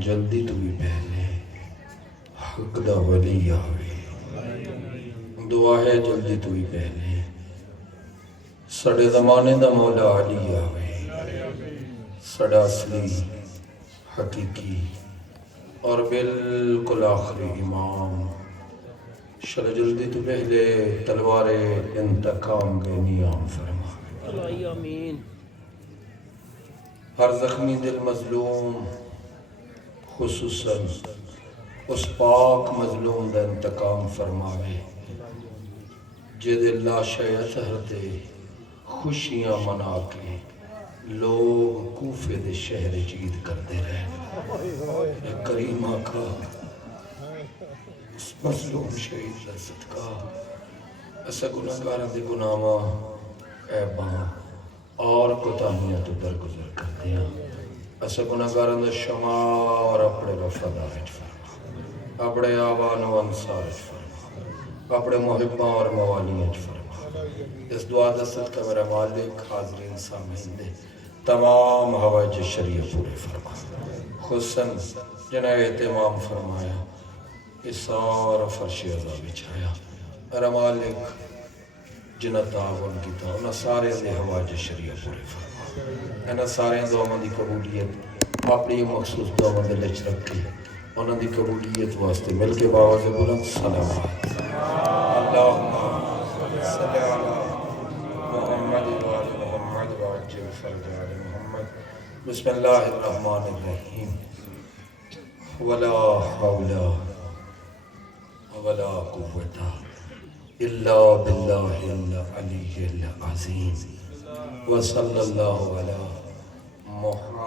جلدی تو بھی پہلے حق دا ولی آوے دعا ہے جلدی تو بھی پہلے سڑے زمانے دا مولا علی آوے سڑا اصلی حقیقی اور بالکل آخری امام شل جلدی تو پہلے تلوار انتقام بے نیام فرما آمین ہر زخمی دل مظلوم خصوصاً اس پاک مظلوم دا انتقام فرماوے جد اللہ شاید ہرتے خوشیاں منا کے لوگ کوفے دے شہر جید کرتے رہے اے کریم آقا اس مظلوم شہید دا صدقہ ایسا گناہگاراں دے گناہاں عیباں اور کوتاہیاں تو درگزر کرتے ہیں ایسا گناہگاراں دا شمار اپنے وفادارج فرما اپنے آبان و انصارج فرما اپنے محباں اور موالیج فرما اس دعا دا صدقہ میرا مالک حاضرین سامعین دے تمام حوائج شریعہ پورے فرما خصاً جنہیں اہتمام فرمایا اس سارا فرش عذاب بچھایا میرا مالک جنہ تعاون کیتا انہاں سارے دے حوائج شریعہ پورے فرما انہاں سارے دعاوں دی قبولیت اپنی مخصوص دعاوں دے لچ رکھے انہاں دی قبولیت واسطے مل کے باواز بلند صلوات اللہم صلی علی محمد وآل محمد وعجل فرج آل محمد بسم اللہ الرحمن الرحیم ولا حول ولا قوة الا باللہ العلی العظیم وصلی اللہ علی محمد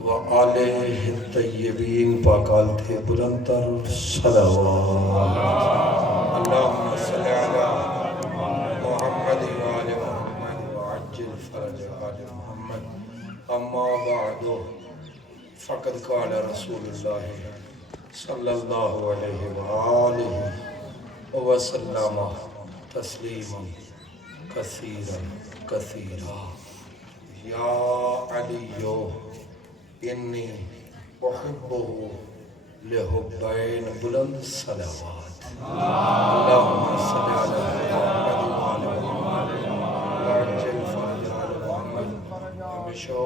وآلہ الطیبین پاکال تھے بلندر صلوات اللہم صلی علی محمد وآل محمد وعجل فرج آل محمد اما بعد فقد قال رسول اللہ صلی اللہ علیہ وآلہ وسلم تسلیما کثیرا کثیرا یا علیو انی احبہ لحبین بلند صلوات اللہم صلی علی محمد وآل محمد وعجل فرج آل محمد ہمیشہ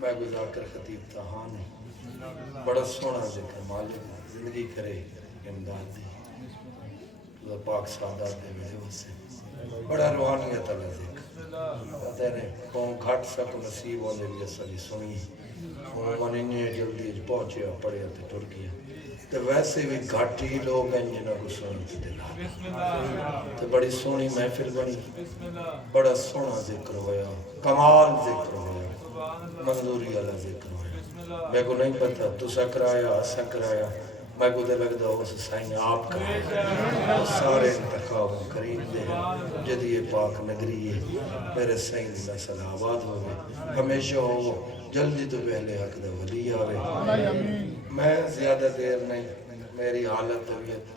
میں گزار کر خطیب تہان بڑا سونا ذکر مالک زندگی کرے امداد دی تو پاک سعادت دے میرے واسے بڑا روحانیت اللہ ذکر پتہ نہیں کون گھٹ سک نصیب ہونے بھی اصلی سنی من انہیں جلدی پہنچے پڑے تے ٹر گیا تو ویسے بھی گھٹ ہی لوگ ہیں جنہاں کو سنی تے دلا تو بڑی سونی محفل بنی بڑا سونا ذکر ہویا کمال ذکر ہویا منظوری والا ذکر ہویا میں کو نہیں پتا تو سکرایا سکرایا میں کو دے لگ دا اس سائیں آپ کا سارے انتخاب کریم دے جدی پاک نگری ہے میرے سائیں دا صلوات ہوئے ہمیشہ ہو جلدی تو پہلے حق دا ولی آوے میں زیادہ دیر نہیں میری حالت طبیعت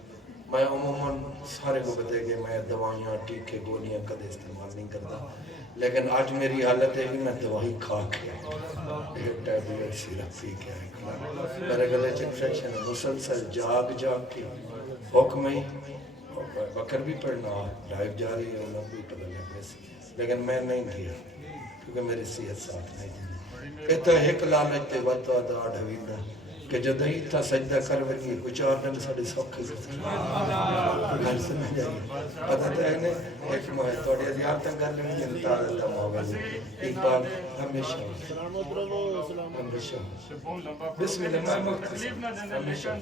میں عموماً سارے کو بتے کہ میں دوائیاں ٹیکے گولیاں کدے استعمال نہیں کرتا لیکن آج میری حالت ہے کہ میں دوائی کھا کے ایک ٹیبلیٹ سیرپ پی کے میرے گلے انفیکشن ہے مسلسل جاگ جاگ کے حکم ہی بکر بھی پڑھنا لائف جاری ہے انہوں بھی پتہ لگنے سے لیکن میں نہیں کیا کیونکہ میری صحت ساتھ نہیں دی کہتا ہے ایک لالچ تے وطا دا ڈھویندہ کہ جدہی تھا سجدہ کر ورگی کچھ اور نے ساڑے سوکھے سے گھر سے میں جائیے پتہ تو ہے نہیں ایک مہر توڑی ازیارتاں کر لیں گے انتار اللہ محمد ایک بار ہمیشہ ہمیشہ بسم اللہ میں مختصر ہمیشہ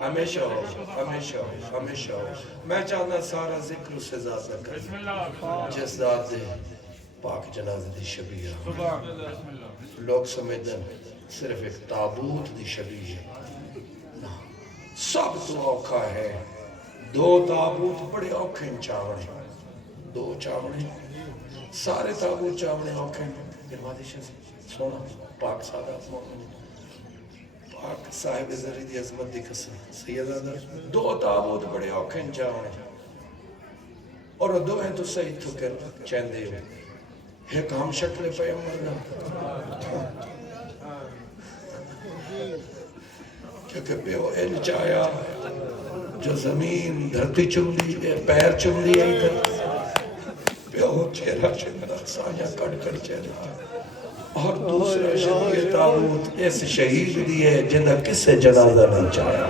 ہمیشہ ہو ہمیشہ ہو ہمیشہ ہو میں چاہتا سارا ذکر اسے ذات نہ کریں جس ذات دے پاک جنازہ دی شبیہ لوگ سمجھدن صرف ایک تابوت دی شبیہ ہے سب تو اوکھا ہے دو تابوت بڑے اوکھے چاوڑے دو چاوڑے سارے تابوت چاوڑے اوکھے ارمادی شاہ سونا پاک سادات مومن پاک صاحب زری دی عظمت دی قسم سیدہ در دو تابوت بڑے اوکھے چاوڑے اور دو ہیں تو صحیح تو کر چاندے ہو ایک ہم شکل پیغمبر نہ کیونکہ پیو ایل چایا جو زمین دھرتی چم لی پیر چم لی ادھر پیو چہرہ چندہ سانیہ کڑ کڑ چہرہ اور دوسرا شدید تابوت اس شہید دیئے جنہ کس سے جنازہ نہیں چاہیا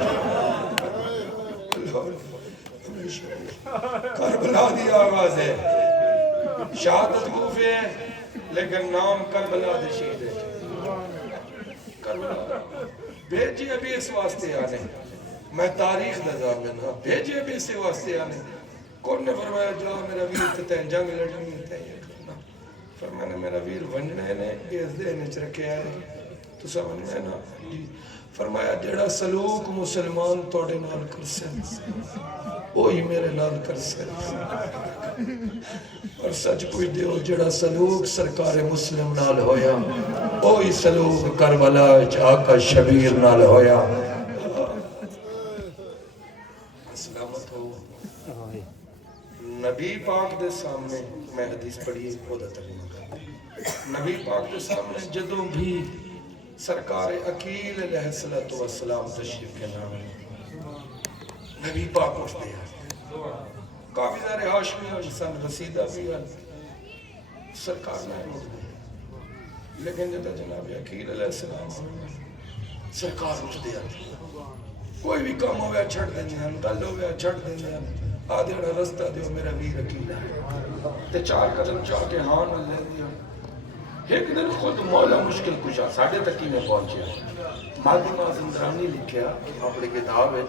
کربلا دی آغاز ہے شہادت کوفے ہے لیکن نام کربلا دے شہید ہے کربلا بھیجی ابھی اس واسطے آنے میں تاریخ نظامن ہاں بھیجی ابھی اس واسطے آنے کون نے فرمایا جو میرا ویر تھے جنگ لڑنی تھے یہ کرنا فرمایا میرا ویر ونجنے نے اس دے نچ رکھے آئے تو سمجھ میں نا فرمایا جیڑا سلوک مسلمان توڑے نال کر سکتے وہی میرے نال کر سکتے اور سچ پوچھ دیو جڑا سلوک سرکار مسلم نال ہویا وہی سلوک کربلا آقا شبیر نال ہویا سلامت ہو نبی پاک دے سامنے میں حدیث پڑھی خود ترجمہ کر نبی پاک دے سامنے جدوں بھی سرکار عقیل علیہ السلام تشریف کے نام نبی پاک اٹھتے ہیں کافی سارے ہاشمی انسان رسیدہ بھی ہیں سرکار میں اٹھتے لیکن جب جناب عقیل علیہ السلام سرکار اٹھتے ہیں کوئی بھی کام ہویا چھڑ دیں ہیں گل ہویا چھڑ دیں ہیں آدھے اڑا رستہ دیو میرا ویر عقیل ہے تے 4 قدم چاہ کے ہاں نہ لے دیا ایک دن خود مولا مشکل کشا ساڑھے تکی میں پہنچیا مادی مازندرانی لکھیا اپنے کتاب ہے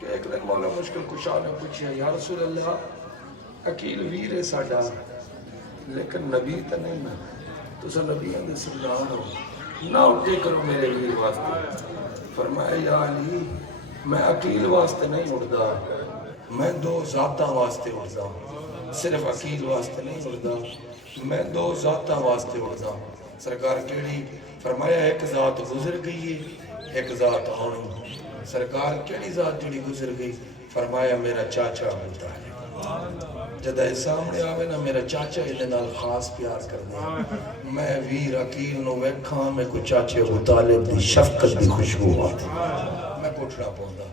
کہ ایک دن مولا مشکل کشا نے پوچھیا یا رسول اللہ عقیل ویر ہے ساڑھا لیکن نبی تا نہیں نا تو سا نبی اندر سلام ہو نہ اٹھے کرو میرے ویر واسطے فرمایا یا علی میں عقیل واسطے نہیں اٹھدا میں 2 ذاتاں واسطے اٹھدا صرف عقیل واسطے نہیں اٹھدا میں 2 ذاتاں واسطے اٹھدا سرکار کیڑی فرمایا ایک ذات گزر گئی ہے ایک ذات آنی سرکار کیڑی ذات جڑی گزر گئی فرمایا میرا چاچا ابو طالب جدہ سامنے آوے نا میرا چاچا انہیں نال خاص پیار کر دیا میں ویر عقیل نو ویکھاں میں کو چاچے ابو طالب دی شفقت دی خوشبو آتی میں پوچھنا پوندا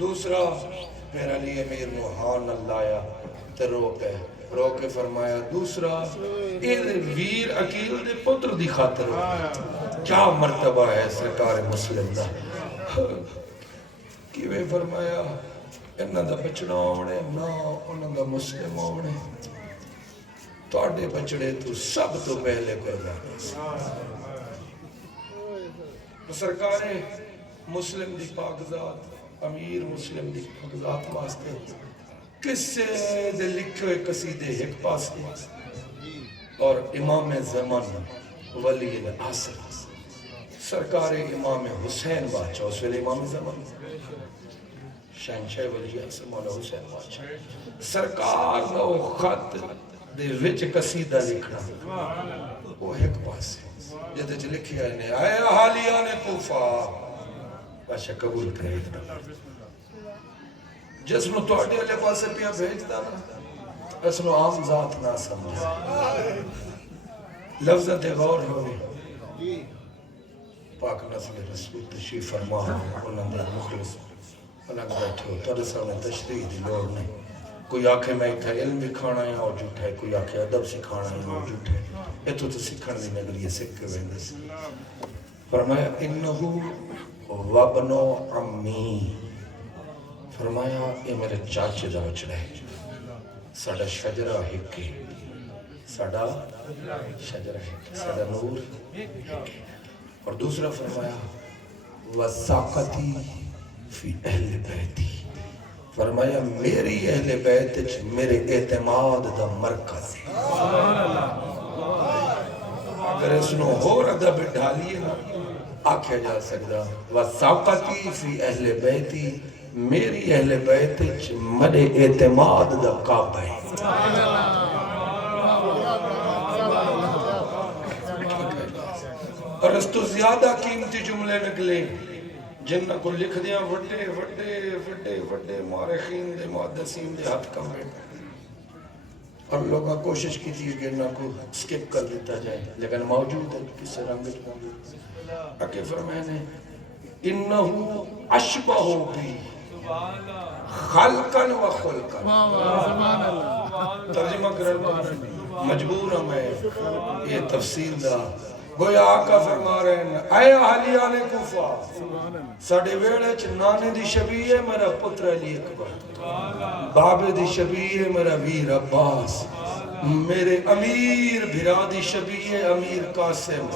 دوسرا میرا لیے امیر نو ہان اللہ آیا تے رو پہ رو کے فرمایا دوسرا ویر عقیل دے پتر دی خاطر کیا مرتبہ ہے سرکار مسلم دا کیویں فرمایا انہاں دا بچڑا ہونے نہ انہاں دا مسلم ہونے تواڈے بچڑے تو سب تو پہلے قربان سرکار مسلم دی پاکزات امیر مسلم دی پاکزات واسطے قصے دے لکھے ہوئے قصیدے ایک پاس اور امام زمان ولی العصر سرکار امام حسین بادشاہ اس ویلے امام زمان شہنشاہ ولی عصر مولا حسین بادشاہ سرکار دا وہ خط دے وچ قصیدہ لکھنا وہ ایک پاس جدے چ لکھیا نے اے اہالیان کوفہ بادشاہ قبول کرے اتنا جس نو توڑے والے پاسے پیا بھیجتا نا اس نو عام ذات نہ سمجھا لفظت غور ہوئے پاک نسل رسول تشریف فرما انہوں نے مخلص الگ بیٹھے ہو تو سامنے تشریح دی لوڑ نہیں کوئی آنکھیں میں اتھا علم بھی کھانا ہے اور جھوٹا ہے کوئی آنکھیں ادب سکھانا ہے اور جھوٹا ہے یہ تو سکھن دی نگل یہ سکھ کے ویندے سے فرمایا انہو وابنو عمی فرمایا یہ میرے چاچے دا بچڑا ہے ساڑا شجرہ ہکے ساڑا شجرہ ہکے ساڑا نور ہکے اور دوسرا فرمایا وَسَاقَتِي فی اہل بیتی فرمایا میری اہل بیت میرے اعتماد دا مرکز اگر اس نو ہو رہا بڑھالیے نا آکھیا جا سکتا وَسَاقَتِي فی اہل بیتی میری اہل بیت مدے اعتماد دا کعبہ ہے اور اس تو زیادہ قیمتی جملے نکلے جنہ کو لکھ دیا وڈے وڈے وڈے وڈے مورخین دے محدثین دے ہاتھ کم بیٹھے اور لوگوں کوشش کی تھی کہ نہ کو سکپ کر دیتا جائے لیکن موجود ہے کسی رنگ موجود اکے فرمائے نے انہو اشبہ بھی خلقن و خلقن ترجمہ کرنا مجبور ہوں میں یہ تفسیر دا گویا آقا فرما رہے ہیں اے اہلیان کوفہ ساڑھے ویڑے چھ نانے دی شبیہ ہے میرا پتر علی اکبر بابے دی شبیہ ہے میرا ویر عباس میرے امیر بھرا دی شبیہ ہے امیر قاسم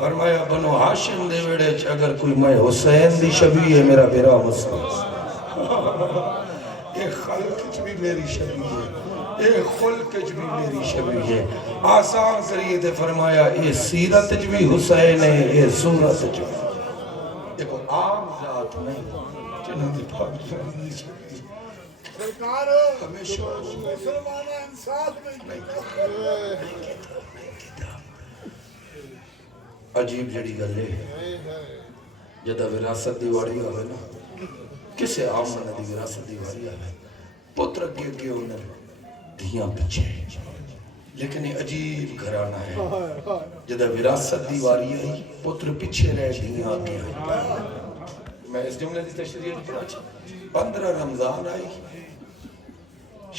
فرمایا بنو ہاشم دے ویڑے چھ اگر کوئی میں حسین دی شبیہ ہے میرا بھرا مسلم ایک خلق چھ بھی میری شبیہ ہے ایک خلق چھ بھی میری شبیہ ہے آسان کریے تھے فرمایا اے سیرت چھ بھی حسین ہے اے صورت چھ بھی ایک عام ذات نہیں جنہوں نے پاک فرمائی سرکار ہمیشہ مسلمانہ انصاف نہیں کیتا عجیب جڑی گلے جدہ وراثت دیواری آوے نا کسے عام منہ دی وراثت دیواری آوے پتر اگے انہیں دھیاں پچھے لیکن یہ عجیب گھرانہ ہے جدہ وراثت دیواری آئی پتر پچھے رہے دھیاں آگے آئی میں اس جملے دی تشریح پڑھا چھا 15 رمضان آئی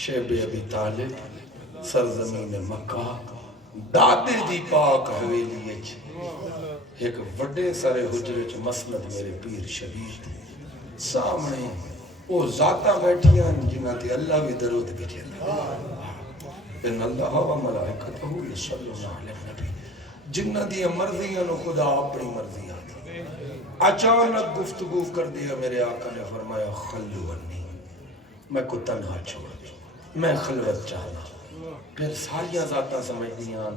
شیب ابی طالب سرزمین مکہ دادے دی پاک حویلی اچ ایک وڈے سارے حجرے چ مسند میرے پیر شبیر تھے سامنے وہ ذاتہ بیٹھیاں جنہ تے اللہ بھی درود بھیجے ان اللہ و ملائکتہ یصلون علی النبی جنہ دی مرضیاں نو خدا اپنی مرضی آتی اچانک گفتگو کر دیا میرے آقا نے فرمایا خلو انی میں کو تنہا چھوڑ میں خلوت چاہنا پھر ساریاں ذاتاں سمجھ دیاں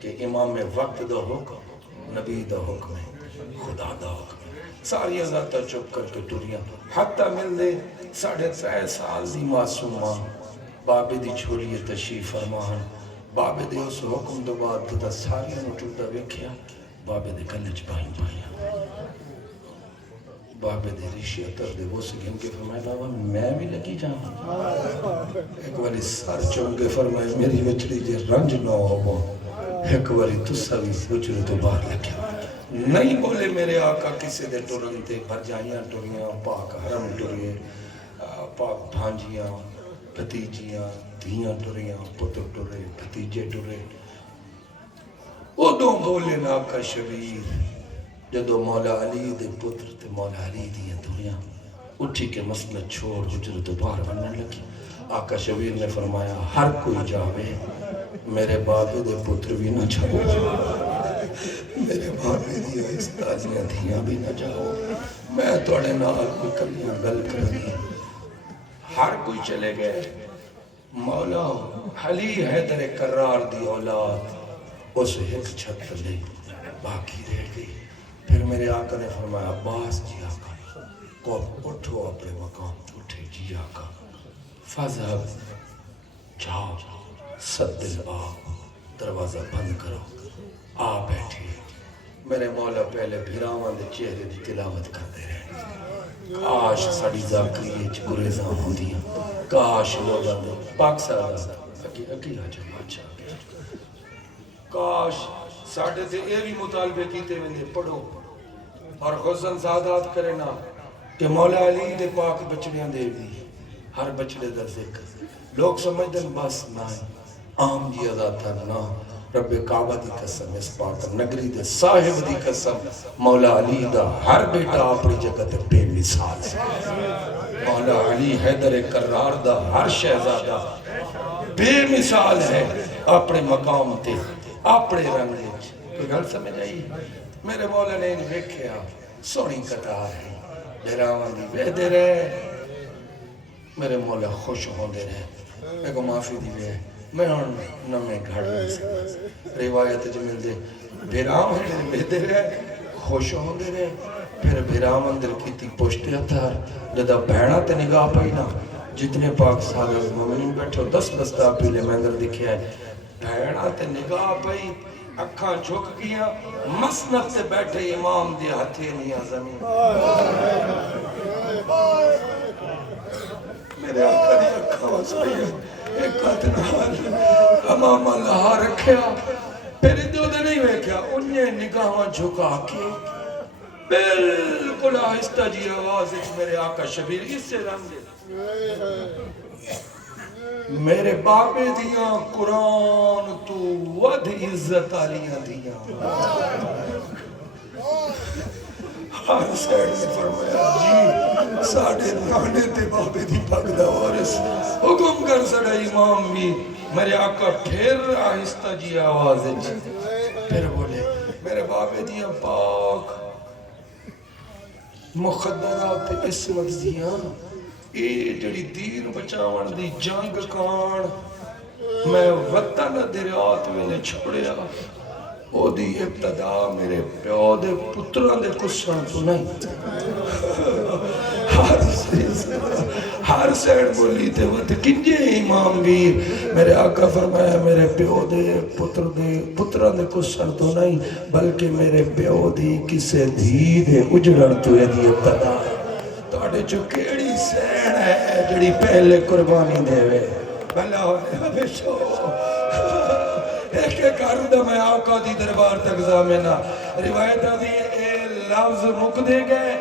کہ امام وقت دا حکم نبی دا حکم ہے خدا دا حکم ساریاں ذاتاں چپ کر کے ٹوریاں حتی مل دے 3.5 سال دی معصومہ بابے دی چھوڑیے تشریف فرمان بابے دے اس حکم دو بعد دا ساریاں نو ٹوٹا ویکھیا بابے دے کلچ پائیں پائیں بابے دے ریشی اتر دے وہ سکن کے فرمائے بابا میں بھی لگی جاؤں ایک والی سار چونگے فرمائے میری وچڑی جے رنج نہ ہو ایک والی تسا بھی وچڑی تو باہر لگیا نہیں بولے میرے آقا کسی دے ٹورن تے بھر جائیاں ٹوریاں پاک حرم ٹوریے پاک بھانجیاں بھتیجیاں دھیاں ٹوریاں پتر ٹورے بھتیجے ٹورے وہ دو بولے نا آقا شبیر جدو مولا علی دے پتر تے مولا علی دیاں دنیا اٹھی کے مسند چھوڑ حجر تو باہر بننے لگی آقا شبیر نے فرمایا ہر کوئی جاوے میرے بابے دے پتر بھی نہ جاؤ میرے بابے دیا استازیاں دھیاں بھی نہ جاؤ میں توڑے نال کوئی کلیاں گل کر دی ہر کوئی چلے گئے مولا علی حیدر کرار دی اولاد اس ایک چھت لے باقی رہ گئی پھر میرے آقا نے فرمایا عباس جی آقا کو اٹھو اپنے مقام اٹھے جی آقا فضب جاؤ سد الباب دروازہ بند کرو آ بیٹھے میرے مولا پہلے بھیراوان دے چہرے دی تلاوت کرتے رہے کاش ساڑی ذاکریے چگریزاں ہوں دیاں کاش لوگاں دے پاک سادہ اکی آجا ماچا کاش ساڑھے سے اے بھی مطالبے کیتے میں پڑھو اور حسن سادات کرنا کہ مولا علی دے پاک بچڑیاں دے دی ہر بچڑے در ذکر لوگ سمجھ دن بس نہ عام جی ازاتا نہ رب کعبہ دی قسم اس پاک نگری دے صاحب دی قسم مولا علی دا ہر بیٹا اپنی جگہ تے بے مثال ہے مولا علی حیدر کرار دا ہر شہزادہ بے مثال ہے اپنے مقام تے اپنے رنگ لے کوئی گل سمجھ آئی میرے مولا نے انہیں دیکھیا سونی قطار ہے بیراوان دی ویدے رہے میرے مولا خوش ہوندے رہے میں کو معافی دی وے میں ہن نمیں گھڑ نہیں سکتا روایت جو مل دے بیراوان دی ویدے رہے خوش ہوندے رہے پھر بیراوان دل کی تی پوشتے اتھار جدہ بہنا تے نگاہ پائی نا جتنے پاک سالر مومنین بیٹھو 10 بستہ پیلے مہندر دکھیا ہے بہنا تے نگاہ پائی اکھاں جھک گیا مسند تے بیٹھے امام دے ہتھے نیا زمین میرے آقا دی اکھاں وس پئی ایک ہاتھ نال امامہ لہا رکھیا پھر ادھر ادھر نہیں ویکھیا انہیں نگاہاں جھکا کے بالکل آہستہ جی آواز وچ میرے آقا شبیر اس سے رنگ میرے بابے دیاں قرآن تو ود عزت آلیاں دیاں ہر سیڈ نے فرمایا جی ساڑھے نانے تے بابے دی پاک دا وارث حکم کر سڑا امام بھی میرے آقا پھر آہستہ جی آواز پھر بولے میرے بابے دیاں پاک مخدرات اس وقت دیاں اے جڑی دین بچاون دی جنگ کان میں وطن دریات میں چھوڑیا او دی ابتدا میرے پیو دے پتران دے کسن تو نہیں ہر سیڈ بولی تے وقت کنجے امام ویر میرے آقا فرمایا میرے پیو دے پتران دے کسن تو نہیں بلکہ میرے پیو دی کسے دھی دے اجڑن تو دی ابتدا توڑے جو کیڑی سین ہے جڑی پہلے قربانی دے وے بھلا ہونے ہمیشہ ایک ایک عرض میں آقا دی دربار تک زامنہ روایتہ دی اے لفظ مک دے گئے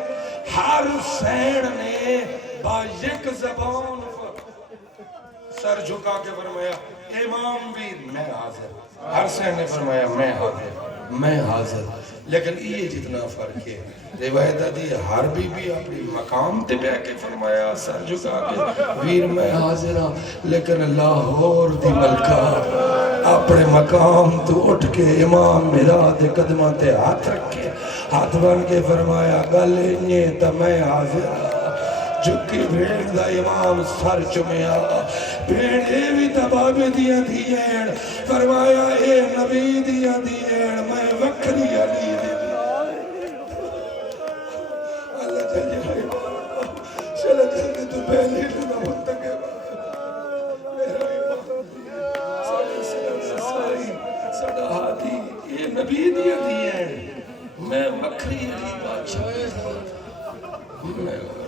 ہر سین نے با یک زبان سر جھکا کے فرمایا امام بھی میں حاضر ہر سین نے فرمایا میں حاضر لیکن یہ جتنا فرق ہے روایتہ دی ہر بی بی اپنی مقام تے بے کے فرمایا سر جھکا کے ویر میں حاضر ہاں لیکن لاہور دی ملکہ اپنے مقام تو اٹھ کے امام میرا دے قدمہ تے ہاتھ رکھے ہاتھ بن کے فرمایا گل انہیں تا میں حاضر ہاں جھکی بھیڑ دا امام سر چمیا بھیڑ اے بھی تباب دیا دیئن فرمایا اے نبی دیا دیئن میں وکری علی دی اللہ جل جائے چلے جلدی تو پہلے لنا منتقے سڑا ہاتھی یہ نبی دیا دیئن میں وکری علی بادشاہ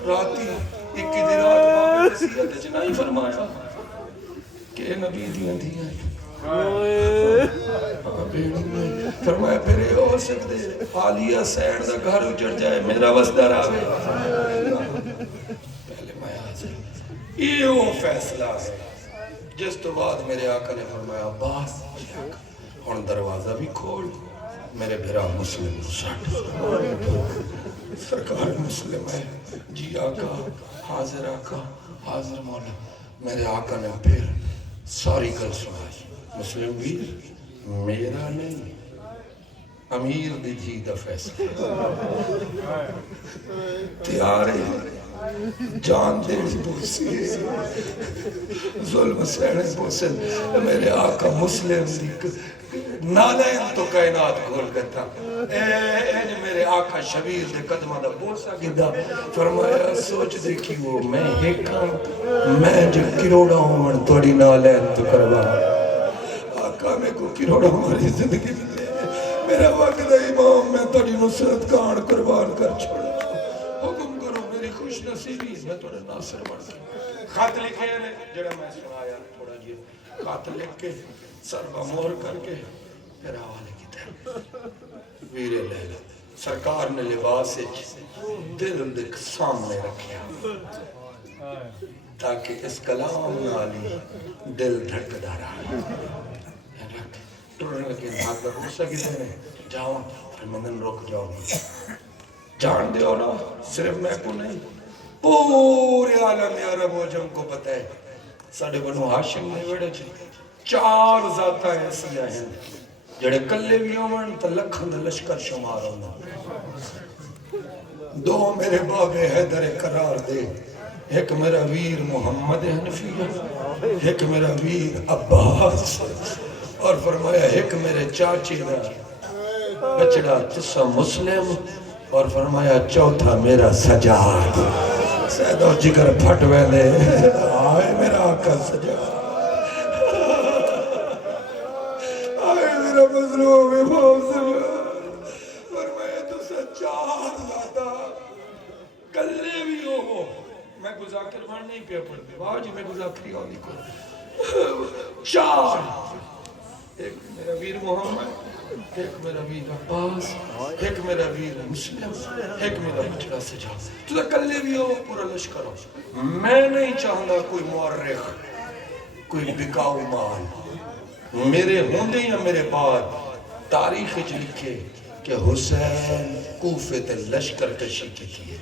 راتی ایک دی رات بابے نصیحت جنائی فرمایا کہ نبی دیاں دیاں بیڑی میں فرمایا پھر ہو سکتے عالیہ سینڈ دا گھر اجڑ جائے میرا وزدر آوے پہلے میں حاضر یہ وہ فیصلہ ہے جس تو بعد میرے آقا نے فرمایا عباس ہن دروازہ بھی کھول میرے بھرا مسلم سٹ سرکار مسلم ہے جی آقا حاضر مولا میرے آقا نے پھر ساری گل سنائی مسلم ویر میرا نہیں امیر دی دھی دا فیصلہ تیارے جان دے بوسی ظلم سہنے بوسے میرے آقا مسلم دی نالین تو کائنات کھول کرتا اے میرے آقا شبیر دے قدمہ دا بوسا گدہ فرمایا سوچ دیکھی وہ میں ہیکاں میں جو کروڑا ہوں توڑی نالین تو کروا آقا میں کو کروڑا ہماری زندگی ملے میرا وقت امام میں توڑی نصرت کان قربان کر چھوڑا حکم کرو میری خوش نصیبی میں توڑے ناصر بڑھ گئی خط لکھے ہیں جڑا میں سنایا تھوڑا جی خط لکھ کے سربہ مور کر کے پھر حوالے کی تھے ویر لیلہ سرکار نے لباس دل دکھ سامنے رکھیا تاکہ اس کلام نالی دل دھڑک دارا ٹرنے لگے ہاتھ پر غصہ کی دینے جاؤں پھر مندن روک جاؤں جان دے ہو نا صرف میں کو نہیں پورے عالم عرب و جم کو پتہ ہے ساڑھے بنو ہاشم نے وڑے چھتے 4 ذاتہ ایسیاں ہیں جڑے کلے بھی ہومن تا لکھن دا لشکر شمار ہونا 2 میرے بابے حیدر قرار دے ایک میرا ویر محمد حنفیہ ایک میرا ویر عباس اور فرمایا ایک میرے چاچی دا بچڑا تسا مسلم اور فرمایا چوتھا میرا سجاد سیدہ جگر پھٹ ویلے آئے میرا آقا سجاد مظلوم امام سجاد فرمایا تو سچار لاتا کلے بھی ہو میں کو ذاکر بان نہیں پیا پڑھتے واہ جی میں کو ذاکری آنی کو چار ایک میرا ویر محمد ایک میرا ویر عباس ایک میرا ویر مسلم ایک میرا بچڑا سجا تو کلے بھی ہو پورا لشکر ہو میں نہیں چاہتا کوئی مورخ کوئی بکاؤ مال میرے ہوندے یا میرے بعد تاریخ جو لکھے کہ حسین کوفے تے لشکر کشی کی تھی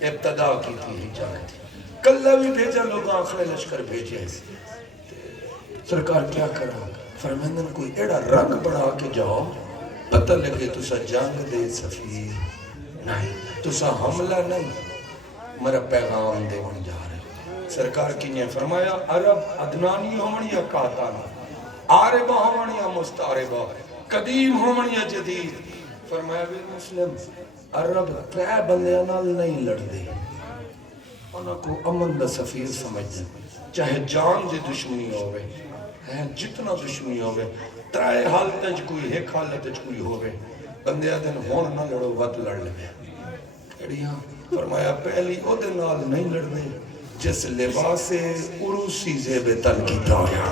ابتدا کی تھی ہجرت کلہ بھی بھیجا لوگ آخر لشکر بھیجے سرکار کیا کرا فرمائندن کوئی ایڑا رنگ بڑھا کے جاؤ پتہ لگے تسا جنگ دے سفیر نہیں تسا حملہ نہیں مرا پیغام دے من جا رہے سرکار کی نے فرمایا عرب عدنانی ہون یا قاتانی عاربہ ہون یا مستعربہ قدیم ہون یا جدید فرمایا بھی مسلم عرب ترے بندیاں نال نہیں لڑ دے انہاں کو امن دا سفیر سمجھ دے چاہے جان دی دشمنی ہوئے جتنا دشمنی ہوئے ترائے حالتیں کوئی ایک حالتیں کوئی ہوئے بندیاں دن ہون نہ لڑو وقت لڑ لے کڑیاں فرمایا پہلی او دے نال نہیں لڑ دے جس لباس عروسی زیب تن کی تایا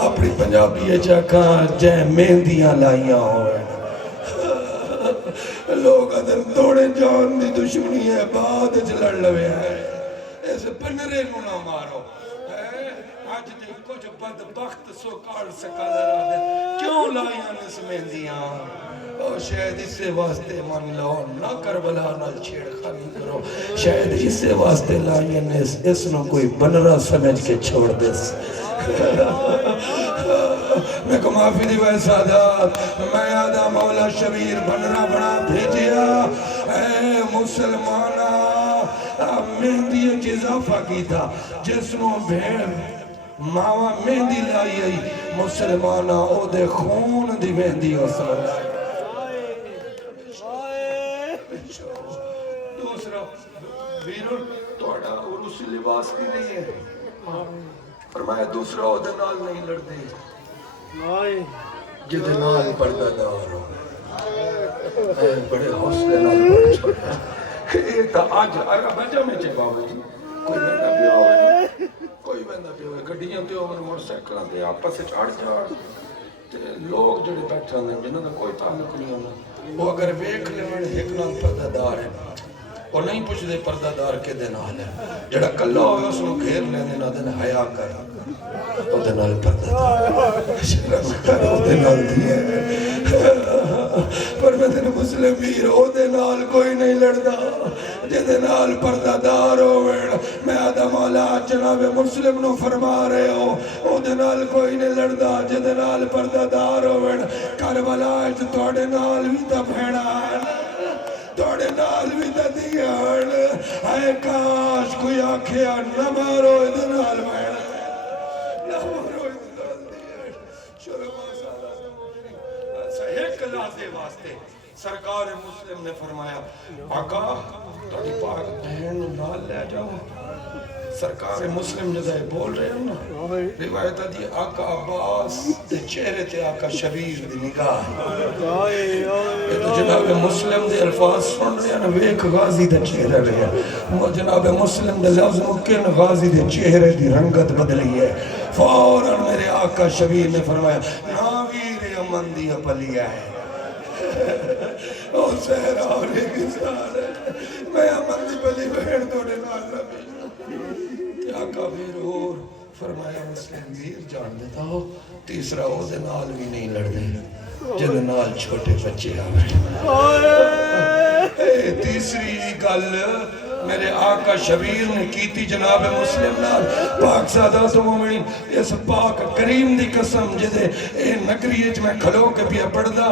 اپنی پنجابی چاکاں جے مہندیاں لائیاں ہوئے لوگ ادھر دوڑے جان دی دشمنی ہے بعد جلڑ لوے ہے ایسے پنرے نو نہ مارو آج دے کچھ بدبخت سوکار سکالر آدھے کیوں لائیاں نس مہندیاں شاید اس سے واسطے من لو نہ کربلا نہ چھیڑ خانی کرو شاید اس سے واسطے لائیاں نس اس نو کوئی بنرہ سمجھ کے چھوڑ دیس میں کو معافی دی وے سادات میں آدھا مولا شبیر بنرہ بنا بھیجیا اے مسلمانہ مہندی ایک اضافہ کی تھا جس نو بھیڑ ماما مہندی لائی آئی مسلمانہ او دے خون دی مہندی ہو سر دوسرا ویرون توڑا عروسی لباس بھی نہیں ہے فرمایا دوسرا او دے نال نہیں لڑ دے جدے نال پردہ دار ہو بڑے حوصلے نال پڑھ چھوڑا یہ تا آج آگا بجا میں چے باوے کوئی بندہ بھی ہوئے کوئی بندہ بھی ہوئے گھڑیاں تے ہوئے موٹر سائیکلاں تے آپس سے چاڑ لوگ جڑے بیٹھا ہیں جنہوں نے کوئی تعلق نہیں ہونا وہ اگر ویکھ لے میں ایک نال پردہ دار ہے وہ نہیں پوچھ دے پردہ دار کے دن حال ہے جڑا کلہ ہوئے اس کو گھیر لے دینا دن حیاء کر وہ دن حال پردہ دار شرم کر وہ دن حال دیئے پر میں دن مسلم ویر او دن حال کوئی نہیں لڑدا جدن حال پردہ دار ہوئے میں آدھا مولا جناب مسلم نو فرما رہے ہو او دن حال کوئی نہیں لڑدا جدن حال پردہ دار ہوئے کربلا اچھ توڑے نال بھی تا بھیڑا توڑے نال بھی تا دیار اے کاش کوئی آنکھیں نہ مارو ادھر نال بھیڑا نہ مارو ادھر نال دیار شرم آسالہ ایک لازے واسطے سرکار مسلم نے فرمایا آقا توڑی پاک بہن نال لے جاؤ سرکار مسلم جزائے بول رہے ہیں نا روایت دی آقا عباس دے چہرے تے آقا شبیر دی نگاہ یہ تو جناب مسلم دے الفاظ سن رہے ہیں نا ویک غازی دے چہرے رہے ہیں جناب مسلم دے لفظ مکن غازی دے چہرے دی رنگت بدلی ہے فوراً میرے آقا شبیر نے فرمایا ناویر امن دی اپلیا ہے او سہرہ اور ایک انسان ہے میں امن دی پلی بہن توڑے نال ربی آقا پھر اور فرمایا مسلم ویر جان دیتا ہو تیسرا او دے نال بھی نہیں لڑ دے جن نال چھوٹے بچے آوے تیسری گل میرے آقا شبیر نے کی تھی جناب مسلم نال پاک سادات و مومنین اس پاک کریم دی قسم جدے اے نگریج میں کھلو کے پیا پڑھدا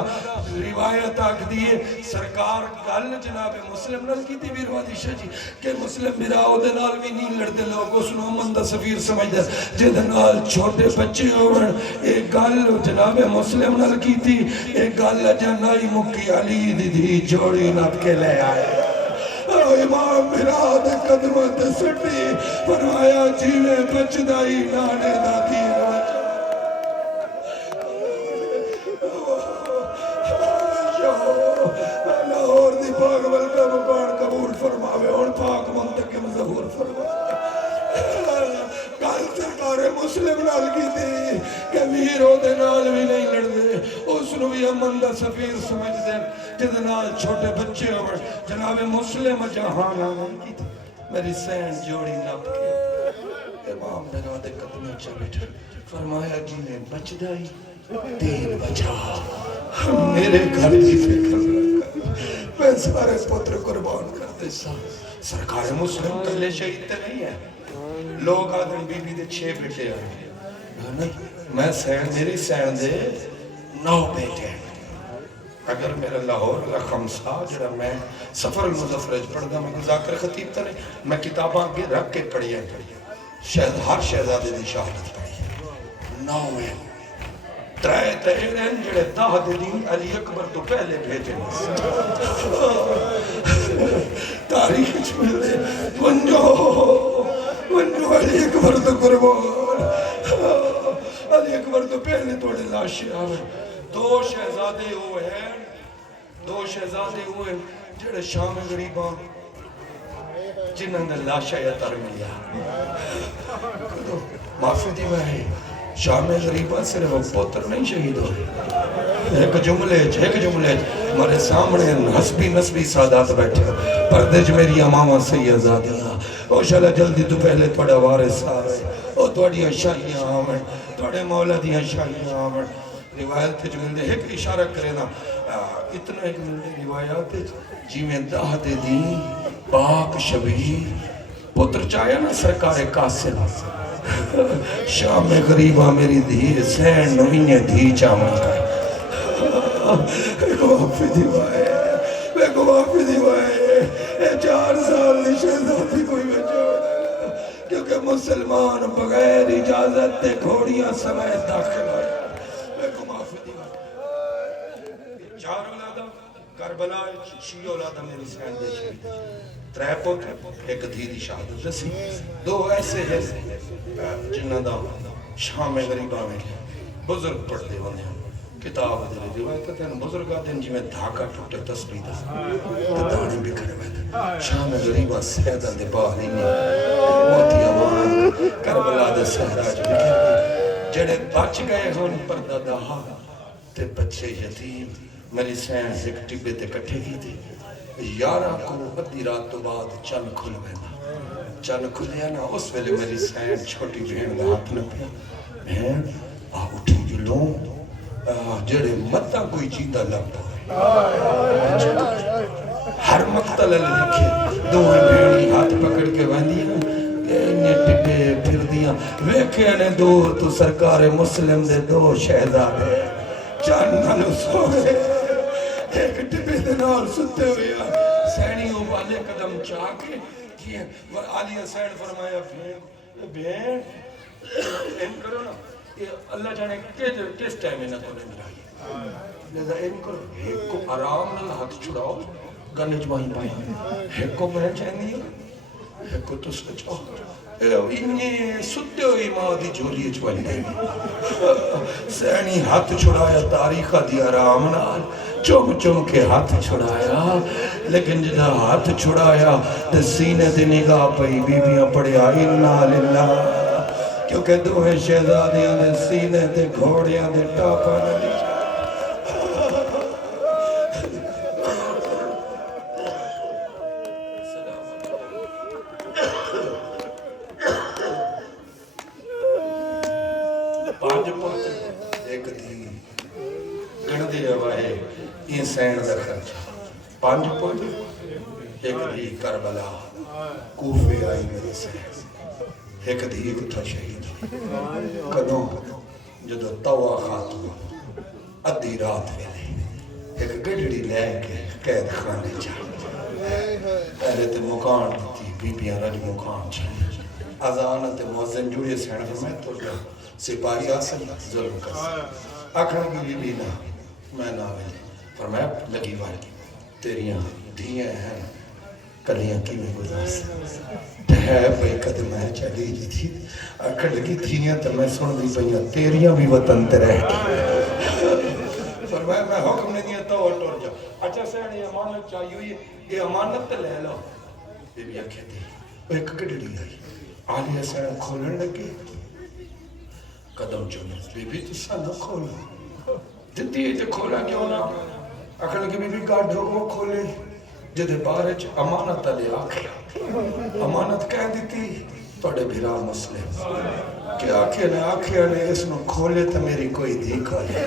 روایت آکھ دیئے سرکار گل جناب مسلم نال کی تھی بھی روادی شاہ جی کہ مسلم براؤ دے نال بھی نہیں لڑتے لوگ اس نو مندہ سفیر سمجھ دے جدے نال چھوٹے بچے ہوئے ایک گل جناب مسلم نال کی تھی ایک گل جنائی مکی علی دی جوڑی نت کے لے آئے امام مراد قدمت سٹی فرمایا جیوے بچدائی نانے دا دین لاہور دی پاک ملکہ مکان قبول فرماوے اور پاک منتقل امیر ہو دے نال بھی نہیں لڑدے اس نو بھی امن دا سفیر سمجھ دے جدے نال چھوٹے بچے ہوئے جناب مسلم جہان آمن کی تھی میری سین جوڑی نپ کے امام میرا دے قدمیں چا بیٹھا فرمایا جی نے بچ دائی دین بچا میرے گھر کی فکر رکھا میں سارے پتر قربان کرتے سا سرکار مسلم کلے شہید تے نہیں ہے لوگ آدم بی بی دے 6 بیٹے آئے نہیں میں سین میری سین دے 9 بیٹے ہیں اگر میرا لاہور کا خمسہ جڑا میں سفر المظفرج پڑھ دا میں ذاکر خطیب تا نہیں میں کتاباں آگے رکھ کے پڑھی ہیں ہر شہزادے دی شہادت پڑھی ہے 9 ہیں 3 تیرین جڑے 10 دن علی اکبر تو پہلے بھیجے تاریخ چھوڑے منجو علی اکبر تو قربان علی اکبر تو پہلے توڑے لاشے آوے 2 شہزادے ہوئے ہیں 2 شہزادے ہوئے ہیں جڑے شام غریباں جنہاں نے لاشا یا تر ملیا معافی دی میں شام غریباں صرف پوتر نہیں شہید ہوئے ایک جملے ہمارے سامنے حسبی نسبی سادات بیٹھے پردج میری امامہ سیدزادیاں او شالا جلدی تو پہلے توڑا وارث آوے او توڑی شاہیاں آوے توڑے مولا دیاں شاہیاں آوے روایت تھے جو مندے ایک اشارہ کرے نا اتنا ایک مندے روایات تھے جی میں داہ دے دین پاک شبیر پتر چاہیا نا سرکار قاسم شام غریبہ میری دھی سین نوینے دھی چاہوں کا ایک وافی دیوائے 4 سال نشہزادی کوئی بچہ کیونکہ مسلمان بغیر اجازت تے گھوڑیاں سمیت داخل آئے 4 اولادہ کربلا شیع اولادہ میری سین دے شہید 3 پوتر ایک دھی دی شہادت دسی 2 ایسے ہیں جنہاں دا شام غریبہ میں بزرگ پڑھتے ہونے ہیں کتاب دے روایت کہتے ہیں بزرگاں دن جی میں دھاکہ ٹوٹے تسبیح دس دانی بکھر میں شام غریبہ سیدہ دے باہری نے موتی امان کربلا دے سہراج بکھر جڑے بچ گئے ہون پردہ دہا تے بچے یتیم میری سین ایک ٹبے تے کٹھے کی تھی 11 کو ادھی رات تو بعد چن کھل گئے چن کھلیا نا اس ویلے میری سین چھوٹی بہن دا ہاتھ نہ پیا بہن آ اٹھی جلوں جڑے متہ کوئی چیدہ لگتا ہر مقتل لکھے 2 بہنی ہاتھ پکڑ کے باندھیا انہیں ٹبے پھر دیا ویکھے نے دور تو سرکار مسلم دے 2 شہزادے چن نالو سوئے ایک ٹبے دے نال ستے ہوئے سینیوں والے قدم چاہ کے کیے آلیہ سین فرمایا بہن ان کرو نا اللہ جانے کس ٹائم میں نہ تو نہیں ملائی لہذا ان کرو ایک کو آرام نہ ہاتھ چھڑاؤ گنے جمائیں پائیں ایک کو بہن چاہنی ہے ایک کو تو سچاؤ انہیں ستے ہوئی ماں دی جولی چوائیں دیں سینی ہاتھ چھڑایا تاریخہ دی آرام نال چم کے ہاتھ چھڑایا لیکن جدا ہاتھ چھڑایا تے سینے تے نگاہ پئی بیبیاں پڑیا انا للہ کیونکہ 2 شہزادیاں دے سینے تے گھوڑیاں دے ٹاپا نہ سین دا خرچہ 5 پوائنٹ ایک دی کربلا کوفے آئی میری سین ایک دی کتھا شہید کدوں جدو توا خاتون ادھی رات ویلے ایک گڑڑی لے کے قید خانے چاہیے پہلے تے مکان دیتی بیبیاں رج مکان چاہیے اذان تے موزن جوڑے سین فرمائے تو جو سپاہی آسن ظلم کر آکھاں کی بی بی نا میں نہ ویلے فرمایا لگی بھائی تیریاں دھیاں ہیں کلیاں کی میں گزاس ہے بھئی قدم ہے چلی جی تھی اکھڑ لگی دھیاں تو میں سن دی پہیاں تیریاں بھی وطن تے رہ کے فرمایا میں حکم نے دیا تو ٹور جا اچھا سین یہ امانت چاہیے ہوئی یہ امانت تے لے لو بی بی کہتی وہ ایک گڑڑی آئی آلیہ سین کھولن لگے قدم چومے بی بی تو سانو کھولو جدی ہے کھولا کیوں نہ آخر کہ بی بی گاڑھو کو کھولے جدے بارچ امانت علی آکھیا امانت کہہ دیتی توڑے بھیرا مسلم کہ آکھیا نے اس میں کھولے تو میری کوئی دی کھولے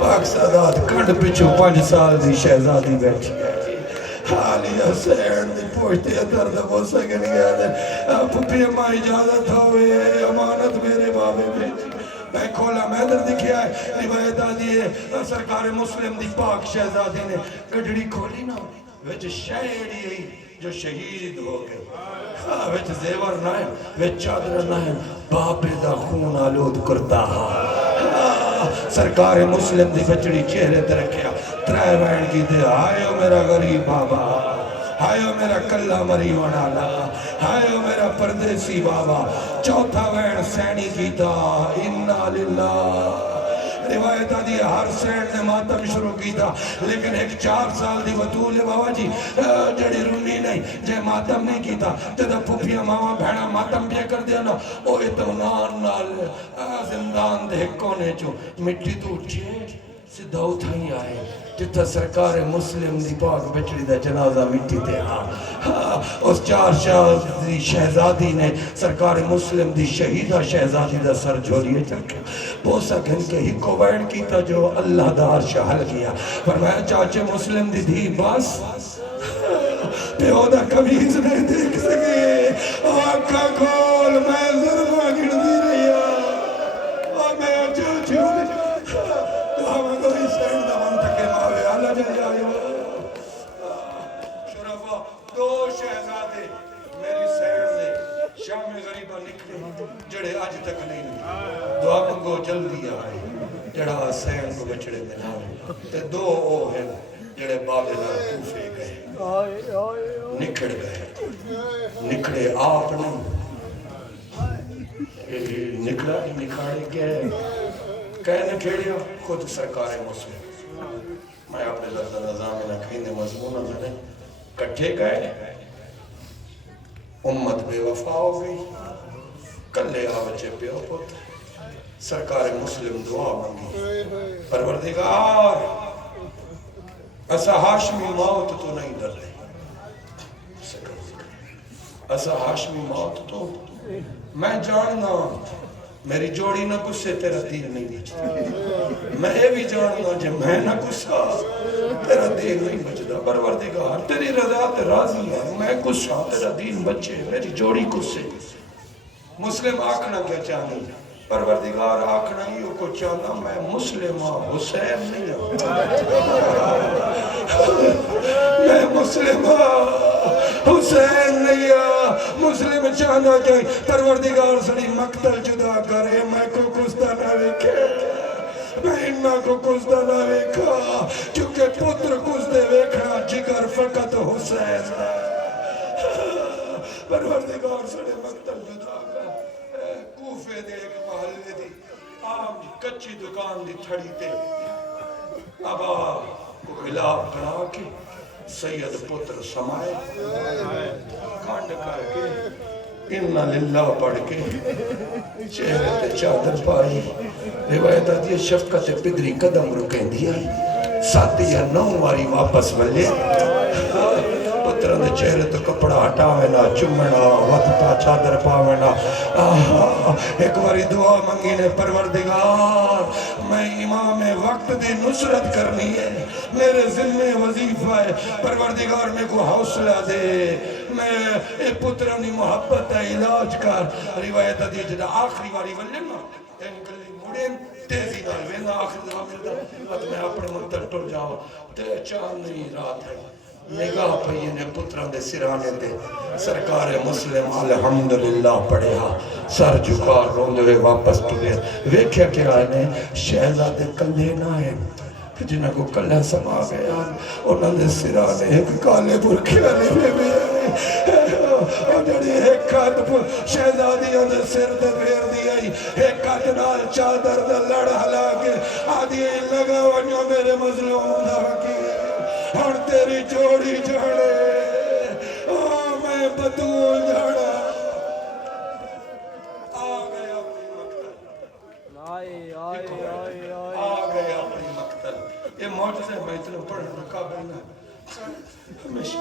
پاک سادات کنڈ پچھو 5 سال دی شہزادی بیٹھی ہے حالی حسین دی پوچھتے درد ہو سکن گیا دے پپی اماں اجازت ہوئے امانت میرے بابے بیٹھی میں کھولا میں در دکھیا ہے روایت آدھی ہے سرکار مسلم دی پاک شہزادی نے گڑڑی کھولی نا وچ شہری ہے جو شہید ہو گئے وچ زیور نہ ہے وچ چادر نہ ہے باپے دا خون آلود کرتا سرکار مسلم دی بچڑی چہرے تے رکھیا ترائے وین کی دے آئیو میرا غریب بابا آئیو میرا کلہ مری ونالا آئیو میرا پردیسی بابا چوتھا وین سینی کی دا انہا للہ روایت آدھی ہے ہر سینڈ نے ماتم شروع کی تھا لیکن ایک 4 سال دی وطول ہے بابا جی جڑی رونی نہیں جے ماتم نہیں کی تھا جدہ پھوپیا ماما بھیڑا ماتم بھی کر دیا نا او اتمنان نال زندان دے کونے چو مٹی تو اٹھے سدھا اٹھائی آئے جتا سرکار مسلم دی پاک بچڑی دا جنازہ مٹی تے اس 4 سال دی شہزادی نے سرکار مسلم دی شہیدہ شہزادی دا سر جھولیے چکے بوسا گھن کے ہی کو وین کیتا جو اللہ دا عرش حل کیا فرمایا چاچے مسلم دی دھی بس پیودہ کمیز نہیں دیکھ سکے آنکھا کھول میں ضربہ گھڑ دی رہی اور میں جو تو ہمیں کوئی سینڈ دا منتقے ماوے اللہ جل جائے شرفہ 2 شہزادے میری سینڈ دے شام غریبہ نکلے جڑے آج تک نہیں دعا منگو جلدی آئے جڑا سین کو بچڑے ملا تے 2 او ہیں جڑے بابلہ کوفے گئے نکھڑ گئے نکھڑے آپ نہیں نکھڑا نکھاڑے گئے کہنے کھیڑیا خود سرکار مسلم میں اپنے لفظ نظام میں کھینے مضمونہ میں کٹھے گئے امت بے وفا ہو گئی کلے آوچے پیو پوت سرکار مسلم دعا مانگی پروردگار ایسا ہاشمی موت تو نہیں ڈر رہی ایسا ہاشمی موت تو میں جاننا میری جوڑی نہ گسے تیرا دین نہیں بچتا میں یہ بھی جاننا جب میں نہ گسا تیرا دین نہیں بچتا پروردگار تیری رضا تے راضی ہے میں گسا تیرا دین بچے میری جوڑی گسے مسلم آکھنا کیا چاہنی پروردگار آکھنا ہی کو چاہنا میں مسلمہ حسین نہیں ہوں میں مسلمہ حسین نہیں ہوں مسلم چاہنا کہ پروردگار سڑی مقتل جدا کرے میں کو کستا نہ لکھے میں انہا کو کستا نہ لکھا کیونکہ پتر کستے ویکھنا جگر فقط حسین پروردگار سڑی مقتل جدا کرے کوفے دے ایک محلے دی عام کچی دکان دی تھڑی تے ابا کو خلاف کرا کے سید پتر سمائے کانڈ کر کے انہا للہ پڑھ کے چہرے تے چادر پائی روایت آتی شفقت پدری قدم رکیں دیا 7 یا 9 واری واپس ملے پتران دے چہرے تو کپڑا ہٹاوینا چمنا وقتا چادر پاوینا ایک واری دعا منگی نے پروردگار میں امام وقت دی نصرت کرنی ہے میرے ذمہ وظیفہ ہے پروردگار میں کو حوصلہ دے میں اے پتران دی محبت ہے علاج کر روایت دی جدا آخری واری ولنا انکلی مڑیں تیزی نہ وینا آخری دعا ملتا میں اپنے منتر ٹر جاؤ تے چاندنی رات ہے نگاہ پہیے نے پتران دے سرانے دے سرکار مسلم الحمدللہ پڑھیا سر جھکا روندے ہوئے واپس ٹوئے ویکھیا کہ آنے شہزادے کلے نہ ہیں جنہاں کو کلہ سما گیا انہاں دے سرانے ایک کالے برکھیا لے میں اور جڑی ایک کھات شہزادی اندر سر دے پھیر دی ایک کھات نال چادر دے لڑ ہلا کے آدھی لگا ونیو میرے مظلوم دا وکی اور تیری جوڑی جھڑے میں بطول جھڑا آ گیا اپنی مقتل آ گئے اپنی مقتل. یہ معجزہ میں اتنا پڑھنا قابل نہ ہمیشہ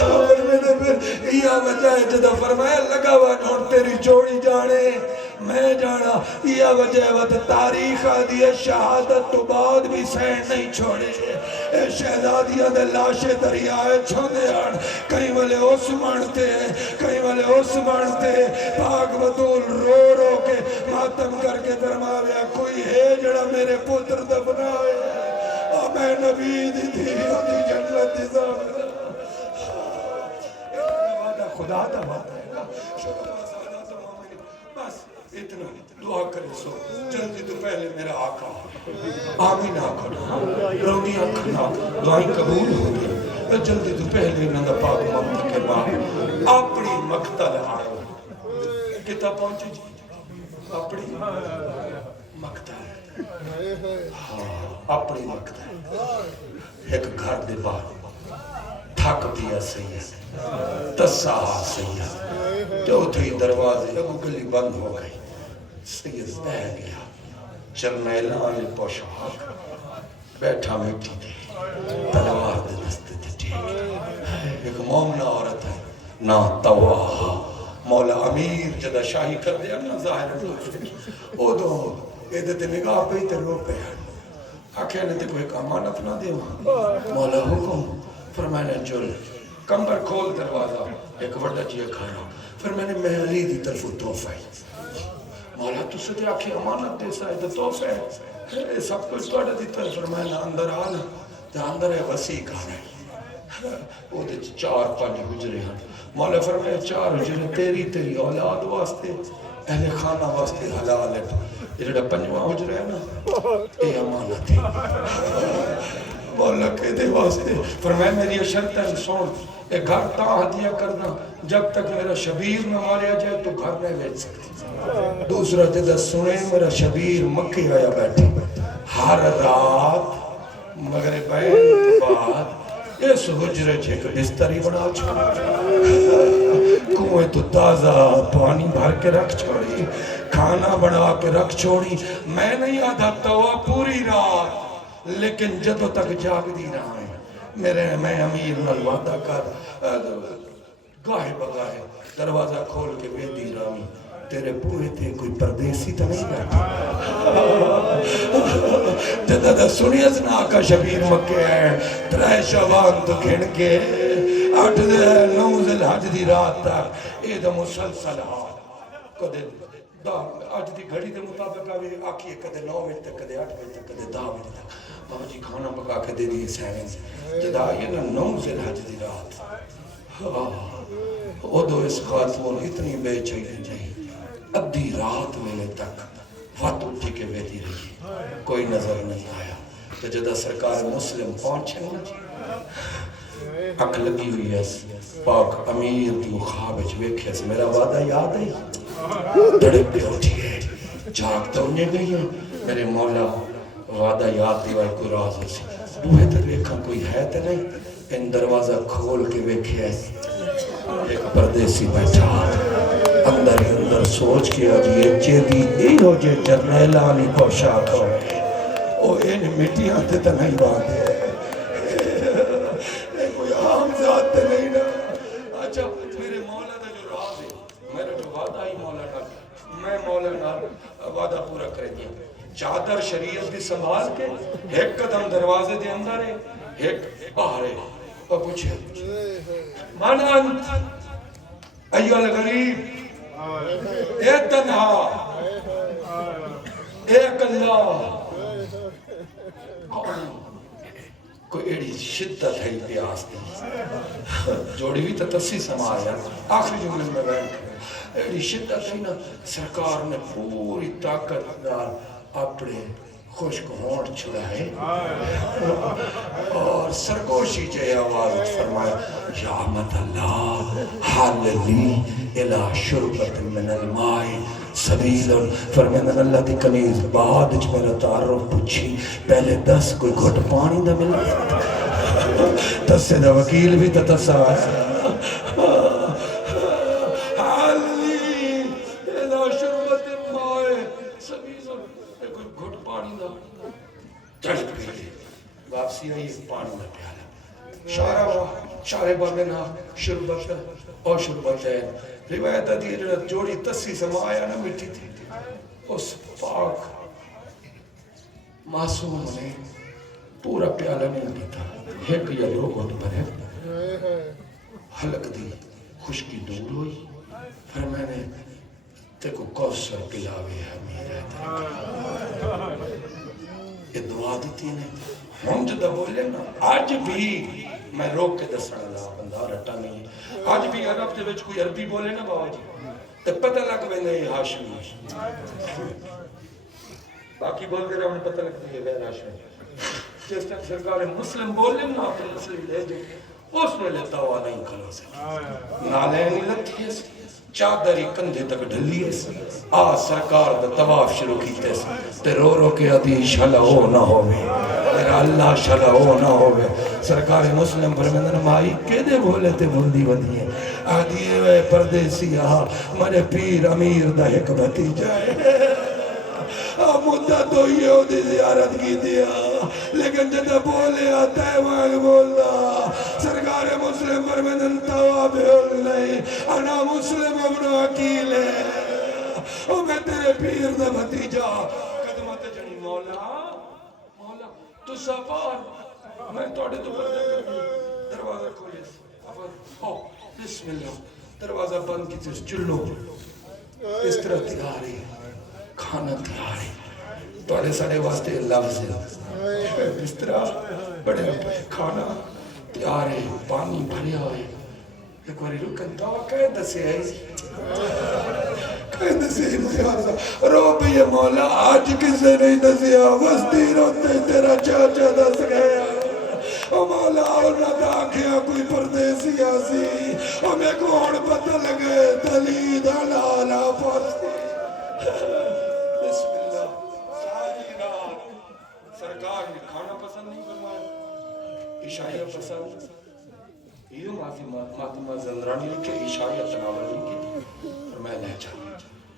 اور میں نے پھر یہ وجہ ہے جدہ فرمایا لگا ہوا نوٹ تیری جوڑی جانے میں جانا. یہ وجہ ہے تاریخ آدھی ہے شہادت تو بعد بھی سین نہیں چھوڑے. شہزادیاں دے لاشے دریائے چھوڑے آن کہیں والے عثمان تھے کہیں والے عثمان تھے. پاک بطول رو رو کے ماتم کر کے فرمایا کوئی ہے جڑا میرے پتر دفنا ہے اور میں نبی دی تھی دی جنت دی زامن خدا دا وعدہ ہے نا. بس اتنا دعا کرے سو جلدی تو پہلے میرا آقا آمین آقا رونی آقا دعائیں قبول ہو گئی. جلدی تو پہلے انہوں نے پاک ممت کے بعد اپنی مقتل آئے کتاب پہنچی جی اپنی مقتل اپنی مقتل ایک گھر دے بعد تھک پیا سید تسا سید تو تھی دروازے ابو گلی بند ہو گئی. سید بہ گیا جرنیل آنے پوشاک بیٹھا مٹی دے تلوار دے دستے دے ٹھیک. ایک مومنہ عورت ہے نا تواہا مولا امیر جدہ شاہی کر دیا نا ظاہر او دو ایدھے تے نگاہ پہ تے رو پہ آکھے نے تے کوئی امانت نہ دے مولا حکم فرمائنے جل کمبر کھول دروازہ ایک وردہ جیے کھانا پھر میں نے محلی دی طرف توفہ مولا تو سے تے آکھے امانت دے سائے تے توفہ ہے سب کچھ توڑا دی طرف فرمائنے اندر آنا تے اندر ہے وسیع کھانا ہے وہ دے 4-5 حجرے ہیں. مولا فرمائے 4 حجرے تیری اولاد واسطے اہل خانہ واسطے حلال ہے. یہ جڑا 5واں حجرہ ہے نا یہ امانت ہے مولا کے دے واسطے. فرمائے میری شرط ہے سون ایک گھر تاں ہدیہ کرنا جب تک میرا شبیر نہ ماریا جائے تو گھر نہیں بیچ سکتی. دوسرا جدہ سنے میرا شبیر مکہ آیا بیٹھے ہر رات مغربین بعد اس حجرے چھے کہ بستری بنا چھوڑی کنویں تو تازہ پانی بھر کے رکھ چھوڑی کھانا بنا کے رکھ چھوڑی. میں نہیں آدھا توا پوری رات لیکن جدو تک جاگ دی رہا ہے میں امیر نال وعدہ کر گاہے بگاہے دروازہ کھول کے بے دی رامی تیرے بوئے تھے کوئی پردیسی تا نہیں بیٹھا جدہ دا سنی از نا آقا شبیر مکہ ہے 3 شعبان تو گھن کے 8 9 ذوالحج دی رات تک اے دا مسلسل حال کدے آج دی گھڑی دے مطابق آوے آکھیے کدے 9 بجے تک کدے 8 بجے تک کدے 10 بجے تک بابا جی کھانا پکا کے دے دیئے سیون جدہ آئیے نا 9 ذوالحج دی رات او دو اس خاتون اتنی بے چاہیے جائیں ادھی رات میں تک وقت اٹھی کے بیٹھی رہی کوئی نظر نہیں آیا. تو جدہ سرکار مسلم پہنچے نا اک لگی ہوئی ہے پاک امیر دی خوابچ ویکھے سے میرا وعدہ یاد ہے دڑک پہ اٹھی ہے جاگ تو انہیں گئی ہیں میرے مولا وعدہ یاد دیوائی کوئی راز ہو سی بوہے تک ویکھا کوئی ہے تے نہیں ان دروازہ کھول کے ویکھے ایک پردیسی بیٹھا اندر اندر سوچ کے آجیے چیدی ای ہو جے جرنیل آنی پوشاک ہوئے او این مٹی آتے تا نہیں باندھے کوئی عام ذات تے نہیں نا. اچھا میرے مولا دا جو راز ہے میرا جو وعدہ ہی مولا نال میں مولا نال وعدہ پورا کر دیا. چادر شریعت بھی سنبھال کے ایک قدم دروازے دے اندر ہے ایک باہر ہے اور پوچھے من انت ایوہ الغریب اے تنہا اے اللہ کوئی ایڈی شدت ہے پیاس دی جوڑی بھی تسی سمایا آخری جملے میں بیٹھ ایڈی شدت ہے نا سرکار نے پوری طاقت دار اپنے خوشک ہونٹ چھڑائے اور سرگوشی جے آواز فرمائے یا مت اللہ حال لی الہ شربت من المائی سبیل فرمائے اللہ دی کنیز بعد اچھ میرا تعارف پوچھی پہلے 10 کوئی گھٹ پانی دا ملا تسے دا وکیل بھی تا تسا حال لی واپسی آئی پانی میں پیالا شارے بابے نا شربت اور شربت ہے روایت دی جوڑی تسی سما آیا نا مٹی تھی اس پاک معصوم نے پورا پیالہ نہیں پیتا ایک یا دو گھٹ بھرے حلق دی خشکی دور ہوئی پھر میں نے تے کو کوثر پلاوے ہمیں رہتا یہ دعا دیتی نے ہم جدہ بولے نا آج بھی میں روک کے دسنا اللہ بندہ رٹا نہیں آج بھی عرب دے وچ کوئی عربی بولے نا بابا جی تے پتہ لگ ویندے یہ ہاشمی باقی بول دے رہا انہیں پتہ لگتا ہے غیر ہاشمی جس تک سرکار مسلم بولے نا اپنے مسلم لے دے اس میں لیتا ہوا نہیں کھلو سے نالے نہیں لگتی ہے چادری کندھے تک ڈھلی ہے سرکار دا طواف شروع کیتے تے رو رو کے ادھی شلعو نہ ہوئے میرا اللہ شلعو نہ ہوئے سرکار مسلم فرمیدن مائی کے دے بولے تے بندی ودی ہے آدھی اے پردیسی مجھے پیر امیر دا حکمتی جائے مدت ہوئی ہے دی زیارت کی دیا لیکن جدہ بولے آتا ہے وہاں بولنا سرکار مسلم فرمیدن تواب نہیں انا مسلم ابن عقیل ہے اور میں تیرے پیر دا بھتیجا قدمت جنی مولا تو سفار میں توڑے تو پردے کر دروازہ کھولے بسم اللہ دروازہ بند کی تیس چلو اس طرح تیاری کھانا تیاری توڑے سارے واسطے لفظ ہے اس طرح بڑے کھانا تیاری پانی بھریا ہوئے ایک باری رکن دعا کہہ دسے ہے کہہ دسے ہے رو بھی یہ مولا آج کسے نہیں دسیا وستی روتے تیرا چاچا دس گیا او مولا اور نہ داکھیا کوئی پردیسی آسی او میں کون پتہ لگے دلید علالا پاستی بسم اللہ ساری رات سرکار نے کھانا پسند نہیں فرمایا عشائیہ پسند یہ ماتمہ زندرانی لکھے عشائیہ تناول نہیں کی اور میں لے جا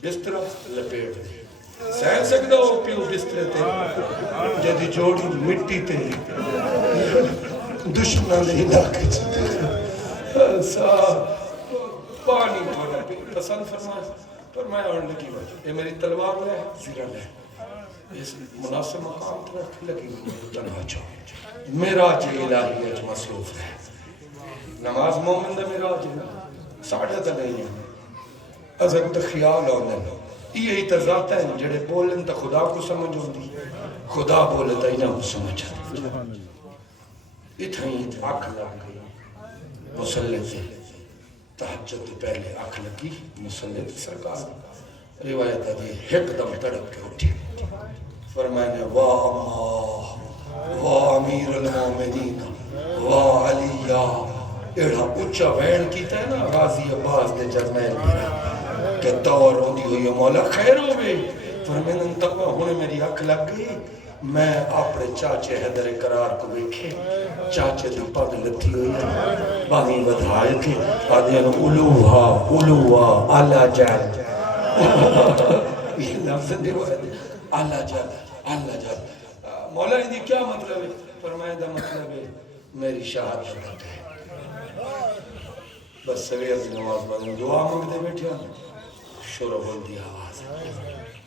بسترہ لپیٹ دے سہن سکتا ہو پیو بسترے تے جدی جوڑی مٹی تے دشمنہ نے علاقے چلتے پانی تھوڑا پسند فرمایا اور لگی وجہ یہ میری تلوار لے زیرہ لے اس مناسب مقام طرف لگی تنہا چھو میراج الہی اج مصروف ہے نماز مومن دا میراج ہے ساڑھے تا نہیں ہے ازک تا خیال ہونے یہی تا ذات ہے جڑے بولن تا خدا کو سمجھ ہوندی خدا بولے تا انہاں کو سمجھ آتی اتھائی آنکھ لگ گئی مسلح سے تحجد پہلے آنکھ لگی مسلح سے سرکار روایت ہے ایک دم تڑپ کے اٹھی فرمائنے واہ اللہ واہ امیر المومنین واہ علیہ ایڑا اچھا وین کیتا ہے نا غازی عباس دے جرنیل میرا کہ دور ہوندی ہوئی مولا خیر ہوئے فرمائنے تقوی ہونے میری آنکھ لگ گئی میں اپنے چاچے حیدر قرار کو دیکھے چاچے دی پگ لتھی ہوئی ہے باہی بدھائے کے آدھین علوہا اللہ جال یہ لفظ دیوائے دے اللہ جال مولا ہی دی کیا مطلب ہے فرمائے دا مطلب ہے میری شہادت ہے بس سویر دی نماز بند دعا مانگ دے بیٹھے شروع بول دی آواز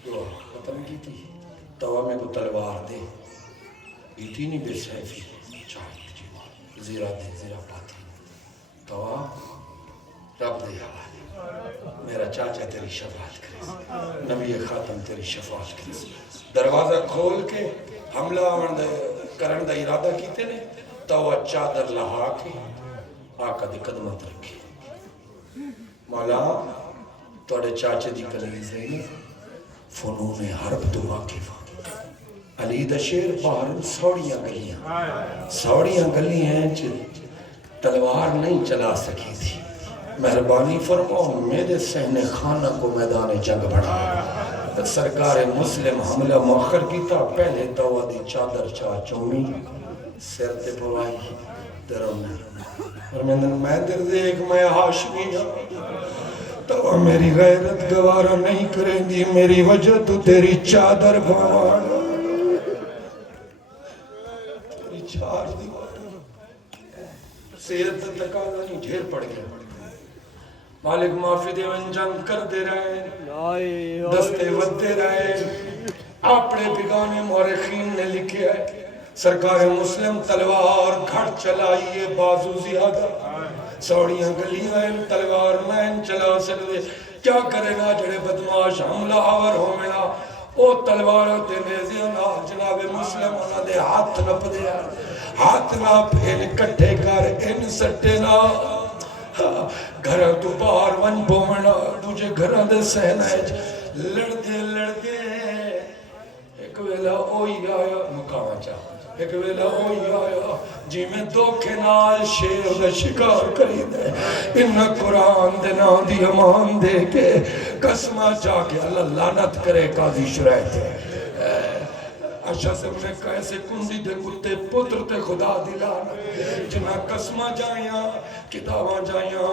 دعا ختم کی تھی توا میں کو تلوار دے بیٹی نہیں بے سیفی چاہت جی زیرہ دے زیرہ پاتی توا رب دے حوالے میرا چاچا تیری شفاعت کرے نبی خاتم تیری شفاعت کرے دروازہ کھول کے حملہ کرن دا ارادہ کیتے نے توا چادر لہا کے آقا دی قدمت رکھے مولا توڑے چاچے دی کلیز ہے فنون حرب تو واقف علی دا شیر باہر سوڑیاں گلی ہیں تلوار نہیں چلا سکی تھی مہربانی فرماؤ میرے سہن خانہ کو میدان جنگ بڑھا سرکار مسلم حملہ مؤخر کی تھا پہلے دوا دی چادر چاہ چومی سر تے پوائی درون فرمیندن میں در دیکھ میں ہاشمی تو میری غیرت گوارہ نہیں کریں گی میری وجہ تو تیری چادر پوانا تیری چادر صحت تقاضا نہیں ڈھیر پڑ گیا مالک معافی دے جنگ کر دے رہے دستے ودتے رہے اپنے بگانے مورخین نے لکھے ہے سرکار مسلم تلوار گھڑ چلائیے بازو زیادہ سوڑیاں گلیاں تلوار میں چلا سکتے کیا کرے گا جڑے بدماش حملہ آور ہو ملا او تلوار تے نیزیاں نہ جناب مسلم انہاں دے ہاتھ نہ پدے ہاتھ نہ پھیل کٹھے کر ان سٹے نہ گھر تو باہر ون بومنا تجھے گھران دے سہنائج لڑ دے ایک ویلہ اوئی آیا مقام چاہ ایک ویلہ ہوئی آیا جی میں دھوکے نال شیر دے شکار کری دے انہا قرآن دے نا دی امان دے کے قسمہ جا کے اللہ لعنت کرے قاضی شرائط ہے اشہ سے انہیں کیسے کندی دے کتے پتر تے خدا دلانا جنہا قسمہ جائیاں کتاباں جائیاں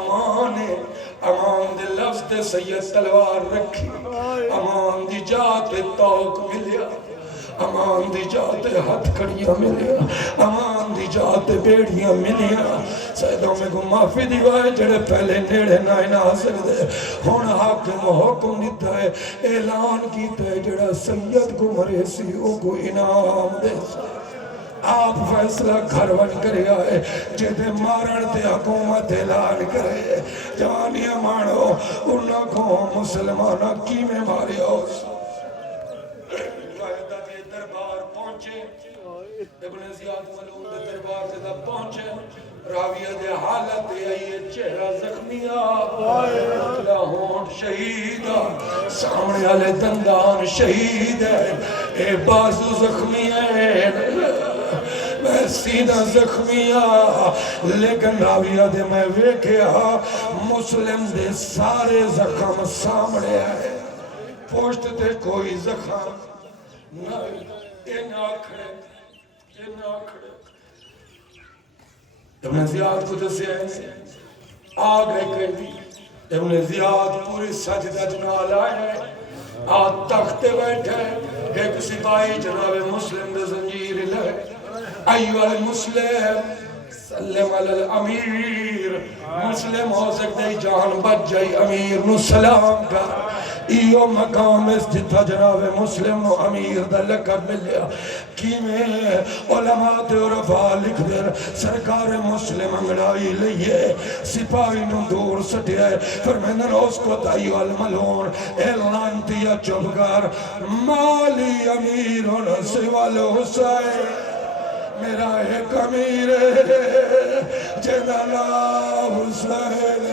امان دے لفظ دے سید تلوار رکھی امان دی جاتے توق ملیا امان دی جاتے ہاتھ کڑیاں ملیا امان دی جاتے بیڑیاں ملیا سیدوں میں کو معافی دیوائے جڑے پہلے نیڑے نہ آ سکتے ہون حاکم حکم دیتا ہے اعلان کیتا ہے جڑا سید کو مرے سی او کو انعام دے سا آپ فیصلہ گھر ون کرے آئے جیدے مارن تے حکومت اعلان کرے جوانیاں مانو انہاں کو مسلمانہ کی میں مارے ہوس ابن زیاد ملعون دے دربار سے تب پہنچے راویہ دے حالت دے آئیے چہرہ زخمیہ اکلا ہونٹ شہید سامنے والے دندان شہید ہے اے بازو زخمی ہے میں سینہ زخمیہ لیکن راویہ دے میں ویکھیا مسلم دے سارے زخم سامنے آئے پوشت تے کوئی زخم نہ کھڑے ابن زیاد کو دسے ہیں آگے قیدی ابن زیاد پوری سجدہ جنال آئے آج تخت بیٹھے ایک سپاہی جناب مسلم دے زنجیر لے ایوہ المسلم سلم علی الامیر مسلم ہو سکتے ہی جان بچ جائی امیر نو سلام کر ایو مقام اس جتا جناب مسلم نو امیر دا لقب ملیا کی میں علماء دے عرفا لکھ دیر سرکار مسلم انگڑائی لئیے سپاہی نو دور سٹے فرمیدن اس کو تائیو الملون اعلان دیا چبکار مالی امیرون سوال حسین میرا ایک امیر جنالا حسین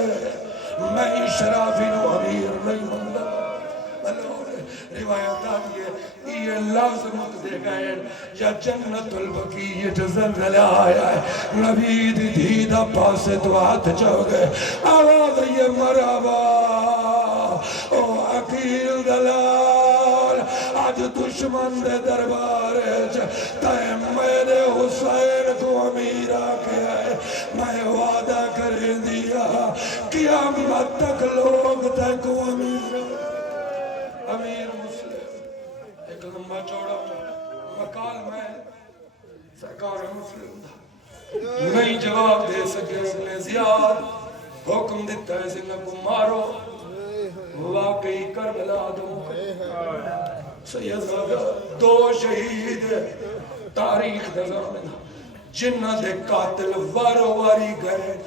میں شرافی نو امیر نہیں مندہ روایت آتی ہے یہ لفظ مقدے گئے یا جنت البقیت زلزل آیا ہے نبی دیدہ پاسے تو ہاتھ چاہ گئے آواز یہ مرحبا او عقیل دلال آج دشمن دے دربار تائم میرے حسین کو امیر آکے آئے میں وعدہ کر دیا قیامت تک لوگ تے کو امیر مسلم ایک لمبا چوڑا مقال میں سرکار مسلم تھا نہیں جواب دے سکے ابن زیاد حکم دیتا ہے سنہ کو مارو واقعی کربلا دو سید دو شہید تاریخ نظام جنہ دے قاتل وارو واری گئے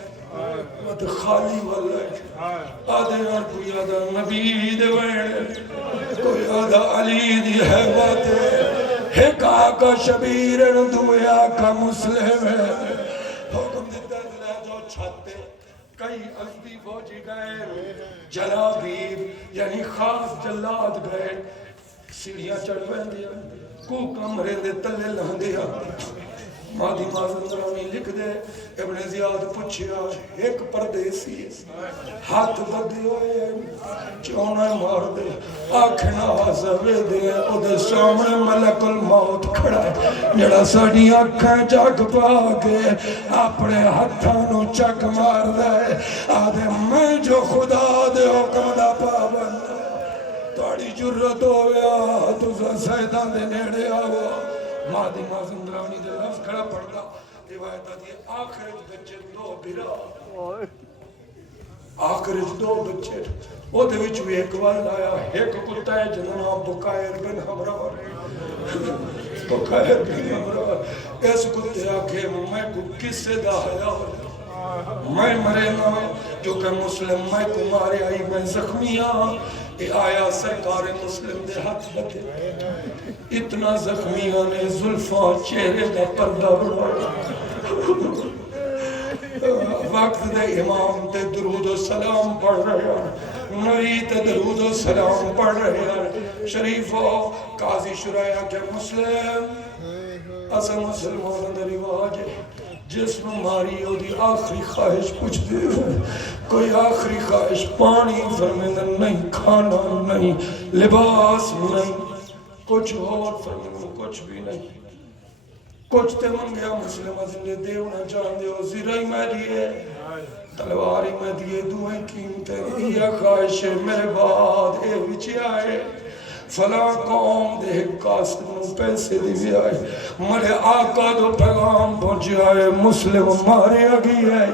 مت خالی واللہ آدھے اور کوئی آدھا نبی دے وین کوئی آدھا علی دی حیوات ایک آقا شبیرن دوئے آقا مسلم ہے حکم دیتا ہے جو چھتے کئی ازدی فوجی گئے جلابیب یعنی خاص جلاد گئے سیڑھیاں چڑھویں دیا کو کمرے دے تلے لہن دیا مادی مازندرانی لکھ دے ابن زیاد پوچھیا ایک پردیسی ہاتھ بدے ہوئے چونا مار دے آنکھنا آزوے دے او دے سامنے ملک الموت کھڑا ہے جڑا ساڑی آنکھیں جاگ پاکے اپنے ہتھانو چک مار دے آدھے میں جو خدا دے حکم دا پابند توڑی جرت ہویا تو سیدان دے نیڑے آوا مادی مازندرانی دے لفظ کھڑا پڑ گا روایت آتی آخر بچے دو بھرا آخر دو بچے وہ دے وچ بھی ایک وال آیا ایک کتا ہے جنہاں نام بکائر بن حمران بکائر بن حمران اس کتے آکھے میں کو کس سے دا حیا میں مرے نہ جو کہ مسلم میں کو مارے آئی میں زخمی ہاں اے آیا سرکار مسلم دے ہاتھ بتے اتنا زخمیاں نے زلفاں چہرے دا پردہ بڑھایا وقت دے امام تے درود و سلام پڑھ رہے ہیں نبی تے درود و سلام پڑھ رہے ہیں شریفو قاضی شرائع کے مسلم اسا مسلمان دے رواج جس میں ماری ہو دی آخری خواہش پوچھ دے کوئی آخری خواہش پانی فرمیدن نہیں کھانا نہیں لباس نہیں کچھ اور فرمیدن کچھ بھی نہیں کچھ تے من گیا مسلم ازلے دیونا جان دے ہو زیرائی میں دیئے تلواری میں دیئے دوئیں قیمتیں یہ خواہش میرے بعد اے بچی آئے فلاں قوم دے کاسد نو پیسے دی بھی آئے مرے آقا دو پیغام پہنچی آئے مسلم مارے آگئی ہے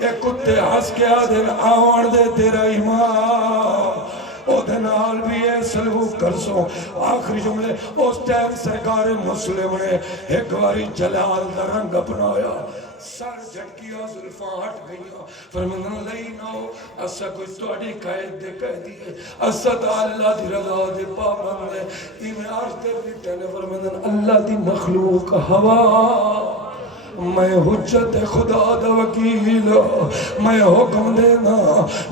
ایک کتے ہس کے آدھن آوان دے تیرا امام او دنال بھی ہے سلوک کر سو آخری جملے اس ٹائم سرکار مسلم نے ایک باری جلال دا رنگ اپنایا سر جھٹکیا زلفاں ہٹ گئیاں فرمندن لئی ناؤ اسا کوئی توڑی قائد دے کہہ دیئے اسا تا اللہ دی رضا دے پابند ہے میں عرض کر دیتے ہیں فرمندن اللہ دی مخلوق ہوا میں حجت خدا دا وکیل میں حکم دینا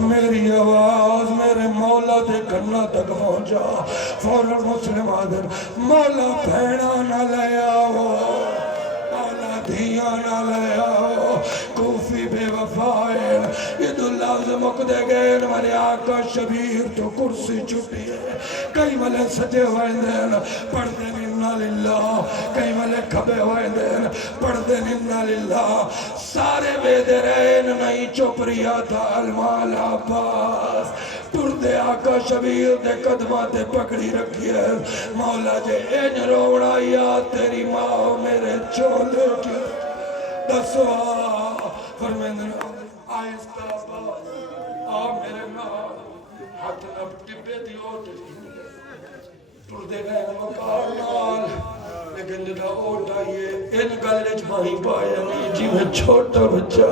میری آواز میرے مولا دے کرنا تک پہنچا فوراً مسلم آدھر مولا پھیڑا نہ لے آؤ مولا دھیاں نہ لے آؤ کوفی بے وفائے یہ دو لفظ مقدے گئے میرے آقا شبیر تو کرسی چھٹی ہے کئی ملے سجے ہوئے دین پڑھ دین انا للہ کئی ملے کھبے ہوئے دین پڑھ دین انا للہ سارے بیدے رہن نہیں چپ ریا تھا المال آپاس ٹردے آقا شبیر دے قدماتے پکڑی رکھی ہے مولا جے این روڑا یا تیری ماں میرے چولے کی دسوا فرمیندن آئستہ آ میرے نال ہاتھ نب ٹپے دیو ٹردے گئے مکار نال لیکن جدا اوٹ آئیے ان گلچ ماہی پایا نہیں جی میں چھوٹا بچہ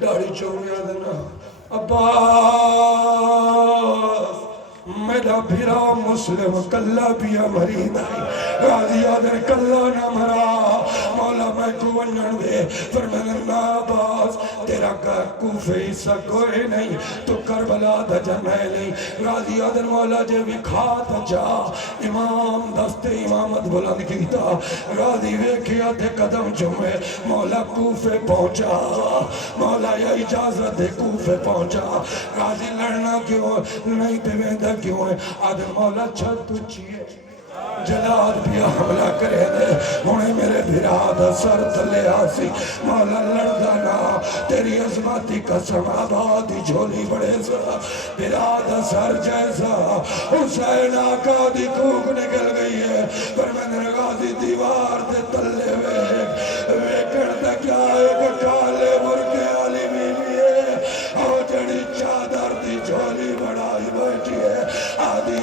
ڈاڑی چونیا دینا عباس میرا بھیرا مسلم کلہ بیا مرید آئی غازی آدھر کلہ نہ مرا مولا میں کو ونن دے فرمین عباس تیرا کوفے حصہ کوئی نہیں تو کربلا دا جانے نہیں غازی آدھر مولا جے بھی کھاتا جا امام دست امامت بلند کیتا غازی ویکھیا دے قدم جمعے مولا کوفے پہنچا مولا یا اجازت دے کوفے پہنچا غازی لڑنا کیوں نہیں دیویندہ کیوں ہے آدھر مولا چھت اچھئے جلال بھی حملہ کرے دے انہیں میرے بھراد سر تلے آسی مولا لڑدانا تیری عظمتی قسم آبادی جھولی بڑے سا بھراد سر جیسا حسین آقا دی کوک نکل گئی ہے پر میں نے غازی دیوار دے تلے ویکڑ دا کیا ایک کالے مرکے آلی بیوی ہے اور جڑی چادر دی جھولی بڑائی بیٹھی ہے آدھی